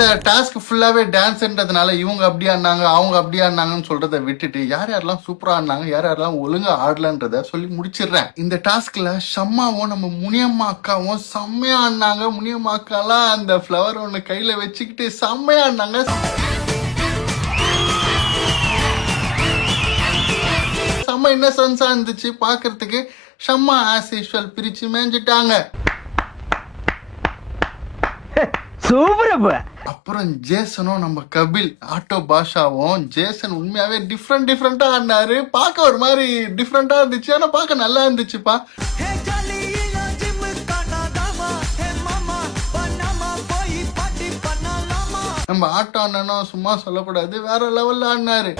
அந்த டாஸ்க் ஃபுல்லாவே டான்ஸ்ன்றதுனால இவங்க அப்படி ஆடினாங்க அவங்க அப்படி ஆடினாங்கன்னு சொல்றதை விட்டுட்டு யார் யாரெல்லாம் சூப்பரா ஆடினாங்க யார் யாரெல்லாம் ஒழுங்கா ஆடலன்றத சொல்லி முடிச்சிடுறேன். இந்த டாஸ்க்ல ஷம்மாவும் நம்ம முனியம்மா அக்காவும் செம்மையா ஆடினாங்க. முனியம்மா அக்காலாம் அந்த ஃப்ளவர் ஒண்ணு கையில வச்சுக்கிட்டு செம்மையா ஆடினாங்க. செம்ம இன்னசென்ஸா இருந்துச்சு பாக்குறதுக்கு. ஷம்மா ஆஸ் யூஷுவல் பிரிச்சு மேஞ்சிட்டாங்க. அப்புறம் ஜேசனும் நம்ம கபில் ஆட்டோ பாஷாவும் ஜேசன் உண்மையாவே டிஃப்ரெண்டா ஆடினாரு. பார்க்க ஒரு மாதிரி டிஃப்ரெண்டா இருந்துச்சு, ஆனா பார்க்க நல்லா இருந்துச்சுப்பா. நம்ம ஆட்டோ அண்ணனும் சும்மா சொல்லக்கூடாது, வேற லெவல்ல ஆடினாரு.